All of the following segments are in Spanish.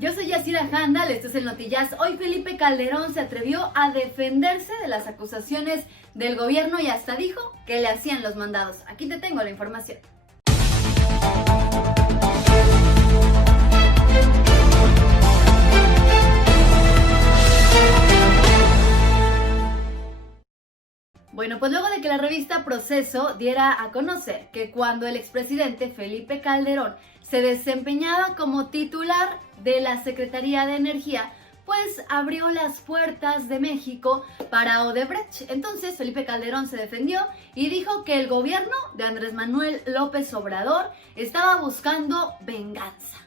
Yo soy Yasira Handal, esto es el Noticias. Hoy Felipe Calderón se atrevió a defenderse de las acusaciones del gobierno y hasta dijo que le hacían los mandados. Aquí te tengo la información. Bueno, pues luego de que la revista Proceso diera a conocer que cuando el expresidente Felipe Calderón se desempeñaba como titular de la Secretaría de Energía, pues abrió las puertas de México para Odebrecht. Entonces Felipe Calderón se defendió y dijo que el gobierno de Andrés Manuel López Obrador estaba buscando venganza.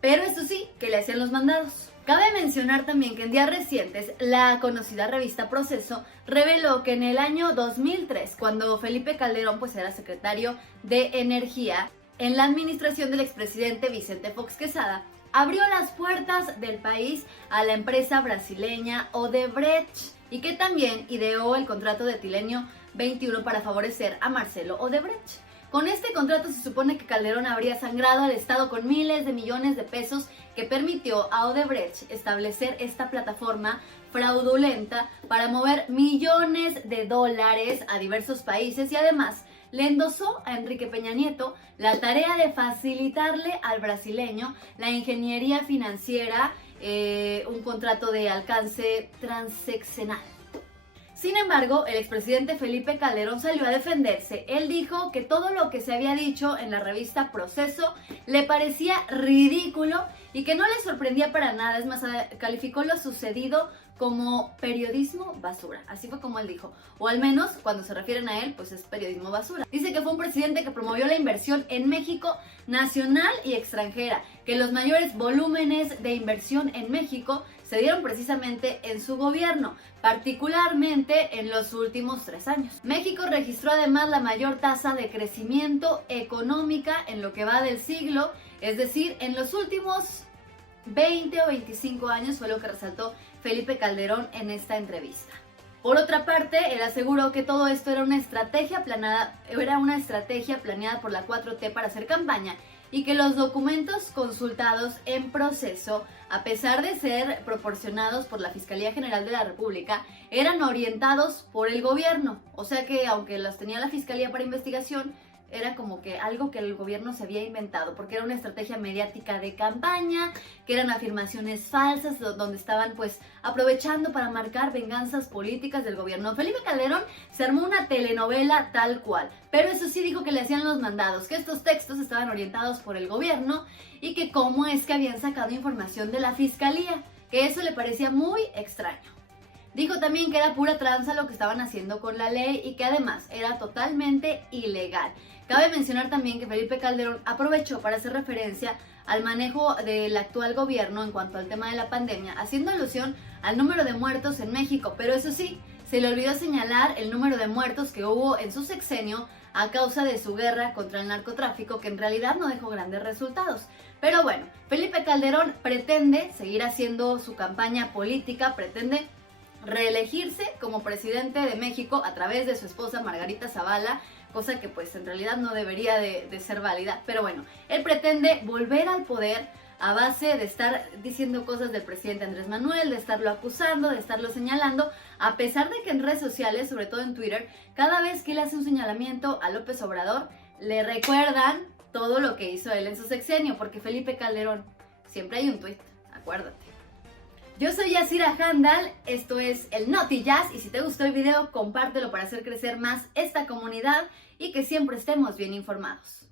Pero eso sí, que le hacían los mandados. Cabe mencionar también que en días recientes la conocida revista Proceso reveló que en el año 2003, cuando Felipe Calderón pues era secretario de Energía en la administración del expresidente Vicente Fox Quesada, abrió las puertas del país a la empresa brasileña Odebrecht y que también ideó el contrato de Tilenio 21 para favorecer a Marcelo Odebrecht. Con este contrato se supone que Calderón habría sangrado al Estado con miles de millones de pesos que permitió a Odebrecht establecer esta plataforma fraudulenta para mover millones de dólares a diversos países y además le endosó a Enrique Peña Nieto la tarea de facilitarle al brasileño la ingeniería financiera, un contrato de alcance transeccional. Sin embargo, el expresidente Felipe Calderón salió a defenderse. Él dijo que todo lo que se había dicho en la revista Proceso le parecía ridículo y que no le sorprendía para nada. Es más, calificó lo sucedido como periodismo basura. Así fue como él dijo. O al menos, cuando se refieren a él, pues es periodismo basura. Dice que fue un presidente que promovió la inversión en México nacional y extranjera, que los mayores volúmenes de inversión en México se dieron precisamente en su gobierno, particularmente en los últimos 3 años. México registró además la mayor tasa de crecimiento económica en lo que va del siglo, es decir, en los últimos 20 o 25 años, fue lo que resaltó Felipe Calderón en esta entrevista. Por otra parte, él aseguró que todo esto era una estrategia planeada por la 4T para hacer campaña y que los documentos consultados en Proceso, a pesar de ser proporcionados por la Fiscalía General de la República, eran orientados por el gobierno. O sea que aunque los tenía la Fiscalía para investigación, era como que algo que el gobierno se había inventado, porque era una estrategia mediática de campaña, que eran afirmaciones falsas, donde estaban pues aprovechando para marcar venganzas políticas del gobierno. Felipe Calderón se armó una telenovela tal cual, pero eso sí dijo que le hacían los mandados, que estos textos estaban orientados por el gobierno y que cómo es que habían sacado información de la Fiscalía, que eso le parecía muy extraño. Dijo también que era pura tranza lo que estaban haciendo con la ley y que además era totalmente ilegal. Cabe mencionar también que Felipe Calderón aprovechó para hacer referencia al manejo del actual gobierno en cuanto al tema de la pandemia, haciendo alusión al número de muertos en México, pero eso sí, se le olvidó señalar el número de muertos que hubo en su sexenio a causa de su guerra contra el narcotráfico, que en realidad no dejó grandes resultados. Pero bueno, Felipe Calderón pretende seguir haciendo su campaña política, pretende reelegirse como presidente de México a través de su esposa Margarita Zavala, cosa que pues en realidad no debería de ser válida, pero bueno, él pretende volver al poder a base de estar diciendo cosas del presidente Andrés Manuel, de estarlo acusando, de estarlo señalando, a pesar de que en redes sociales, sobre todo en Twitter, cada vez que él hace un señalamiento a López Obrador, le recuerdan todo lo que hizo él en su sexenio, porque Felipe Calderón, siempre hay un tuit, acuérdate. Yo soy Yasira Handal, esto es el Noticias y si te gustó el video, compártelo para hacer crecer más esta comunidad y que siempre estemos bien informados.